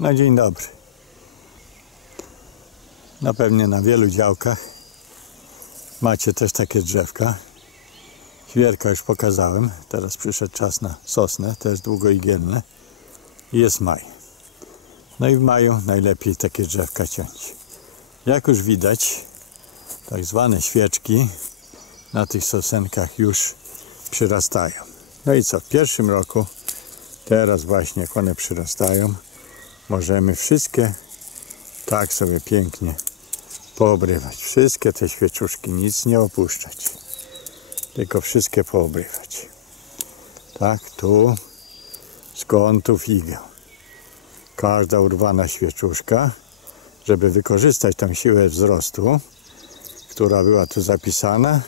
No dzień dobry. Na pewno na wielu działkach macie też takie drzewka. Świerka już pokazałem. Teraz przyszedł czas na sosnę, też długoigielne. I jest maj. No i w maju najlepiej takie drzewka ciąć. Jak już widać, tak zwane świeczki na tych sosenkach już przyrastają. No i co? W pierwszym roku, teraz właśnie jak one przyrastają, możemy wszystkie tak sobie pięknie poobrywać. Wszystkie te świeczuszki, nic nie opuszczać. Tylko wszystkie poobrywać. Tak, tu z kątów igieł. Każda urwana świeczuszka, żeby wykorzystać tą siłę wzrostu, która była tu zapisana,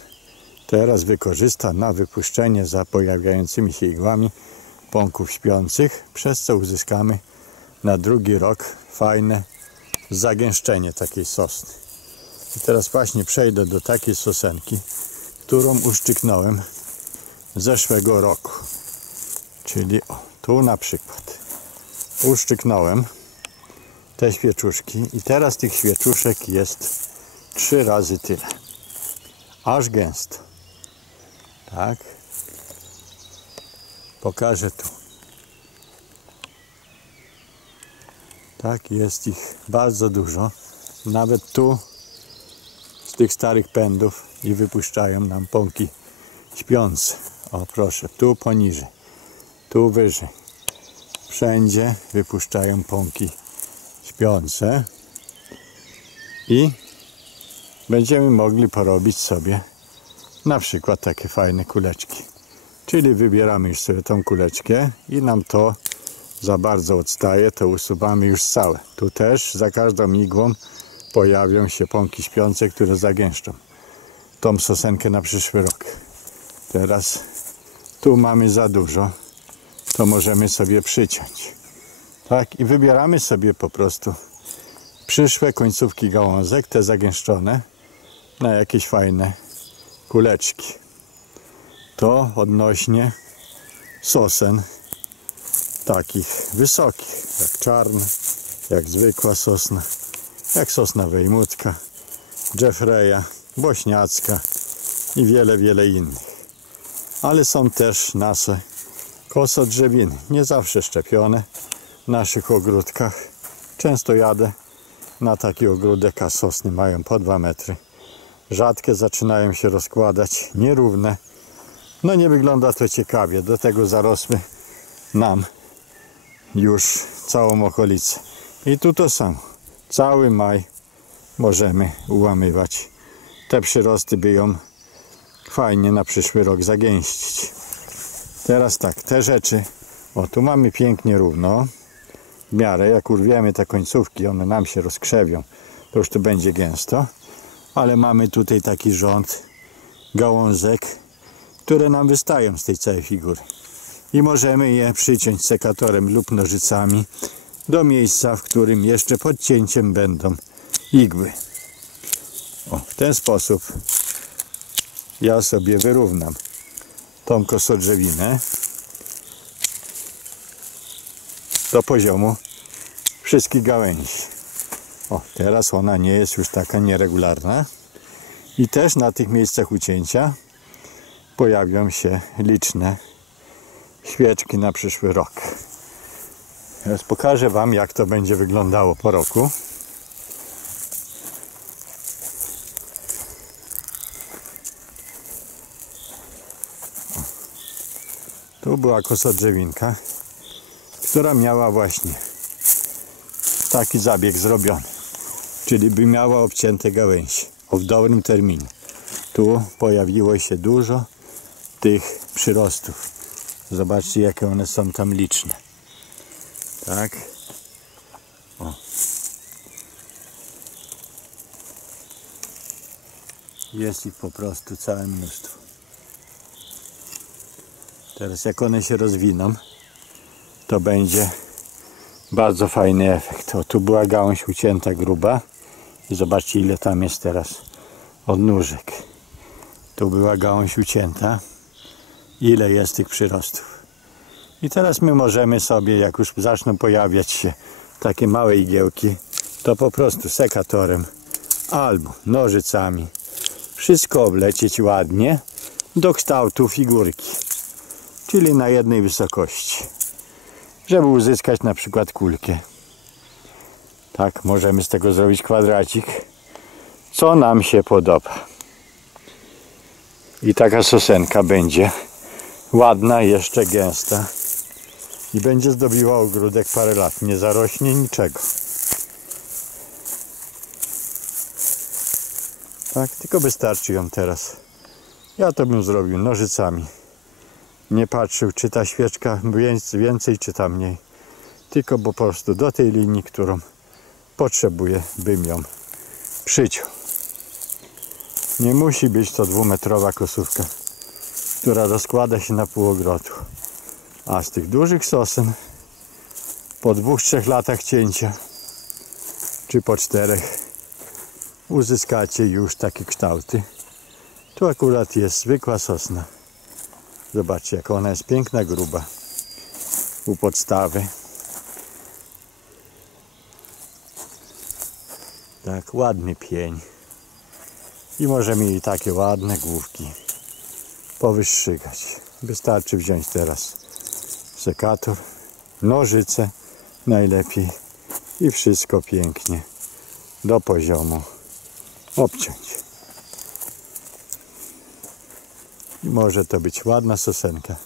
teraz wykorzysta na wypuszczenie za pojawiającymi się igłami pąków śpiących, przez co uzyskamy na drugi rok fajne zagęszczenie takiej sosny. I teraz właśnie przejdę do takiej sosenki, którą uszczyknąłem zeszłego roku. Czyli tu na przykład uszczyknąłem te świeczuszki i teraz tych świeczuszek jest 3 razy tyle. Aż gęsto. Tak. Pokażę tu. Tak, jest ich bardzo dużo. Nawet tu z tych starych pędów i wypuszczają nam pąki śpiące. O proszę, tu poniżej, tu wyżej. Wszędzie wypuszczają pąki śpiące i będziemy mogli porobić sobie na przykład takie fajne kuleczki. Czyli wybieramy już sobie tą kuleczkę i nam to za bardzo odstaje, to usuwamy już całe. Tu też za każdą igłą pojawią się pąki śpiące, które zagęszczą tą sosenkę na przyszły rok. Teraz tu mamy za dużo, to możemy sobie przyciąć. Tak, i wybieramy sobie po prostu przyszłe końcówki gałązek, te zagęszczone, na jakieś fajne kuleczki. To odnośnie sosen takich wysokich, jak czarna, jak zwykła sosna, jak sosna wejmutka, Jeffreya, bośniacka i wiele, wiele innych. Ale są też nasze kosodrzewiny, nie zawsze szczepione w naszych ogródkach. Często jadę na taki ogródek, a sosny mają po 2 metry. Rzadkie zaczynają się rozkładać, nierówne. No nie wygląda to ciekawie, do tego zarosły nam już całą okolicę. I tu to samo. Cały maj możemy ułamywać te przyrosty, by ją fajnie na przyszły rok zagęścić. Teraz tak, te rzeczy, o tu mamy pięknie równo, w miarę jak urwiemy te końcówki, one nam się rozkrzewią, to już tu będzie gęsto, ale mamy tutaj taki rząd gałązek, które nam wystają z tej całej figury i możemy je przyciąć sekatorem lub nożycami do miejsca, w którym jeszcze pod cięciem będą igły. O, w ten sposób ja sobie wyrównam tą kosodrzewinę do poziomu wszystkich gałęzi. O, teraz ona nie jest już taka nieregularna i też na tych miejscach ucięcia pojawią się liczne świeczki na przyszły rok. Teraz pokażę Wam, jak to będzie wyglądało po roku. Tu była kosodrzewinka, która miała właśnie taki zabieg zrobiony, czyli by miała obcięte gałęzie w dobrym terminie. Tu pojawiło się dużo tych przyrostów. Zobaczcie, jakie one są tam liczne. Tak. O. Jest ich po prostu całe mnóstwo. Teraz jak one się rozwiną, to będzie bardzo fajny efekt. O, tu była gałąź ucięta gruba i zobaczcie, ile tam jest teraz odnóżek. Tu była gałąź ucięta, ile jest tych przyrostów. I teraz my możemy sobie, jak już zaczną pojawiać się takie małe igiełki, to po prostu sekatorem albo nożycami wszystko oblecieć ładnie do kształtu figurki, czyli na jednej wysokości, żeby uzyskać na przykład kulkę. Tak, możemy z tego zrobić kwadracik, co nam się podoba. I taka sosenka będzie ładna, jeszcze gęsta i będzie zdobiła ogródek parę lat, nie zarośnie niczego. Tak, tylko wystarczy ją teraz. Ja to bym zrobił nożycami. Nie patrzył, czy ta świeczka więcej, czy ta mniej. Tylko po prostu do tej linii, którą potrzebuję, bym ją przyciął. Nie musi być to 2-metrowa kosówka, która rozkłada się na pół ogrodu. A z tych dużych sosen po 2-3 latach cięcia, czy po 4, uzyskacie już takie kształty. Tu akurat jest zwykła sosna. Zobaczcie, jak ona jest piękna, gruba u podstawy. Tak, ładny pień. I możemy jej takie ładne główki powystrzygać. Wystarczy wziąć teraz sekator, nożyce najlepiej i wszystko pięknie do poziomu obciąć. I może to być ładna sosenka,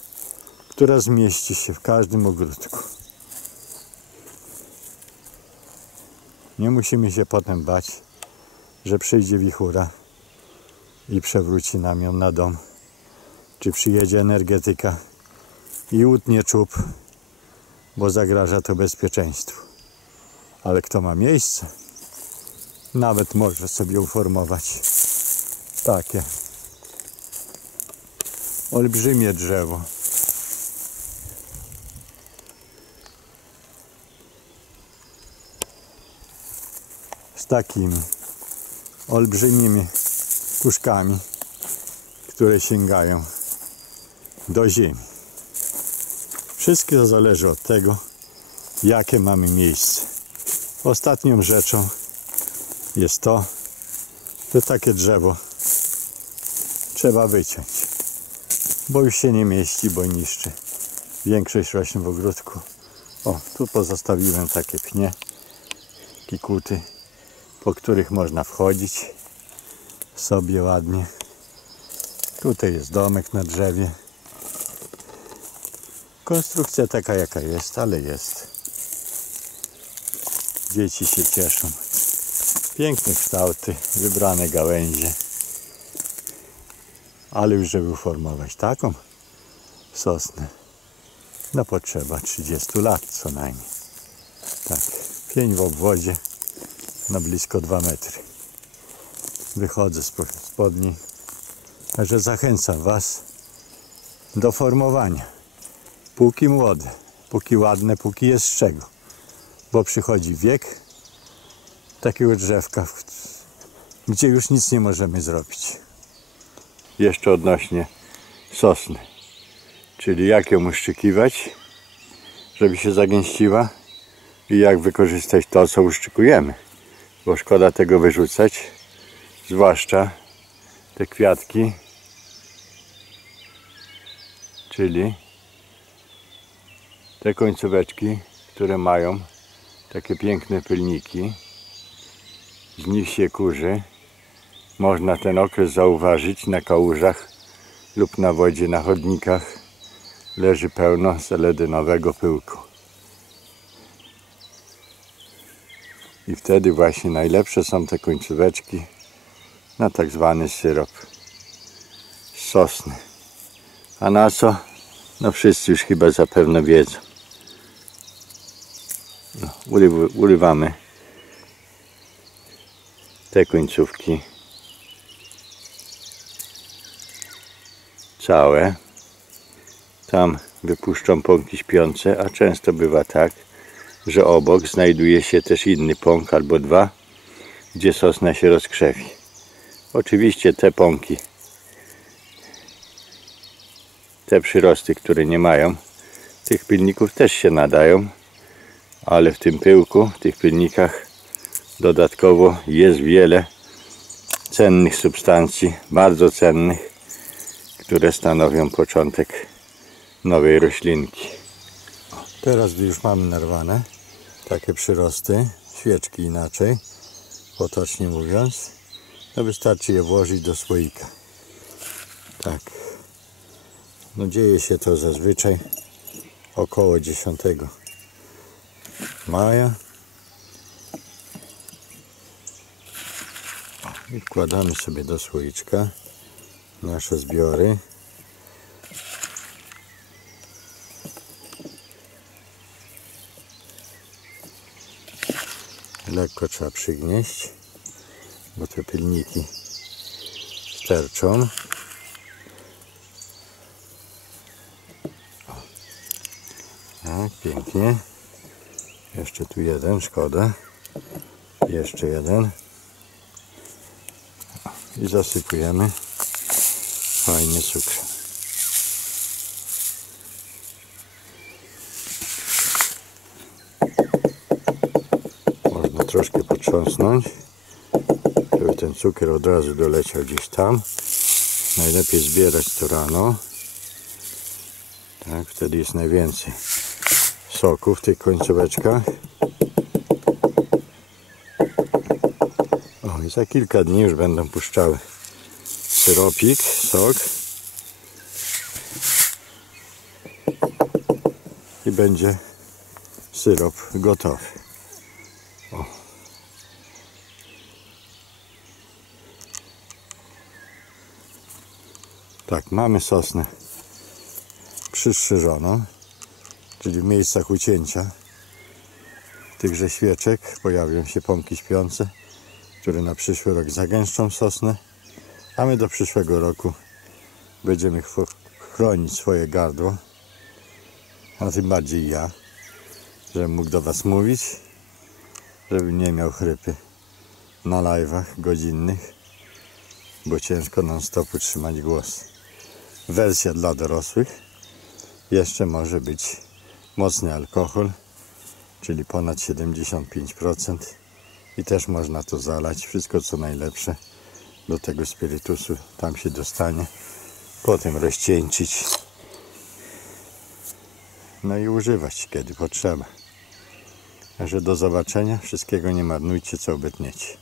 która zmieści się w każdym ogródku. Nie musimy się potem bać, że przyjdzie wichura i przewróci nam ją na dom, czy przyjedzie energetyka i utnie czub, bo zagraża to bezpieczeństwu. Ale kto ma miejsce, nawet może sobie uformować takie olbrzymie drzewo. Z takimi olbrzymimi puszkami, które sięgają do ziemi. Wszystko zależy od tego, jakie mamy miejsce. Ostatnią rzeczą jest to, że takie drzewo trzeba wyciąć, bo już się nie mieści, bo niszczy większość roślin w ogródku. O, tu pozostawiłem takie pnie, kikuty, po których można wchodzić sobie ładnie. Tutaj jest domek na drzewie. Konstrukcja taka, jaka jest, ale jest. Dzieci się cieszą. Piękne kształty, wybrane gałęzie. Ale już żeby uformować taką sosnę, no potrzeba 30 lat co najmniej. Tak, pień w obwodzie na blisko 2 metry. Wychodzę spod niej. Także zachęcam Was do formowania. Póki młode, póki ładne, póki jest z czego. Bo przychodzi wiek takiego drzewka, gdzie już nic nie możemy zrobić. Jeszcze odnośnie sosny. Czyli jak ją uszczykiwać, żeby się zagęściła i jak wykorzystać to, co uszczykujemy. Bo szkoda tego wyrzucać, zwłaszcza te kwiatki, czyli te końcóweczki, które mają takie piękne pylniki, z nich się kurzy. Można ten okres zauważyć na kałużach lub na wodzie, na chodnikach. Leży pełno seledynowego pyłku. I wtedy właśnie najlepsze są te końcóweczki na tak zwany syrop z sosny. A na co? No wszyscy już chyba zapewne wiedzą. No, urywamy te końcówki całe. Tam wypuszczą pąki śpiące, a często bywa tak, że obok znajduje się też inny pąk albo 2, gdzie sosna się rozkrzewi. Oczywiście te pąki, te przyrosty, które nie mają tych pilników, też się nadają, ale w tym pyłku, w tych pilnikach dodatkowo jest wiele cennych substancji, bardzo cennych, które stanowią początek nowej roślinki. Teraz, gdy już mamy narwane takie przyrosty, świeczki inaczej, potocznie mówiąc, to wystarczy je włożyć do słoika. Tak. No dzieje się to zazwyczaj około 10 maja. I wkładamy sobie do słoiczka nasze zbiory. Lekko trzeba przygnieść, bo te pilniki sterczą. Tak, pięknie. Jeszcze tu jeden, szkoda. Jeszcze jeden. I zasypujemy fajnie cukrem. Można troszkę potrząsnąć, żeby ten cukier od razu doleciał gdzieś tam. Najlepiej zbierać to rano. Tak, wtedy jest najwięcej soku w tych końcóweczkach. O, i za kilka dni już będą puszczały syropik, sok i będzie syrop gotowy. O. Tak, mamy sosnę przystrzyżoną, czyli w miejscach ucięcia tychże świeczek pojawią się pąki śpiące, które na przyszły rok zagęszczą sosnę, a my do przyszłego roku będziemy chronić swoje gardło, a tym bardziej ja, żebym mógł do Was mówić, żebym nie miał chrypy na live'ach godzinnych, bo ciężko non stop utrzymać głos. Wersja dla dorosłych. Jeszcze może być mocny alkohol, czyli ponad 75%, i też można to zalać. Wszystko co najlepsze do tego spirytusu tam się dostanie. Potem rozcieńczyć. No i używać kiedy potrzeba. Także do zobaczenia. Wszystkiego nie marnujcie, co obetniecie.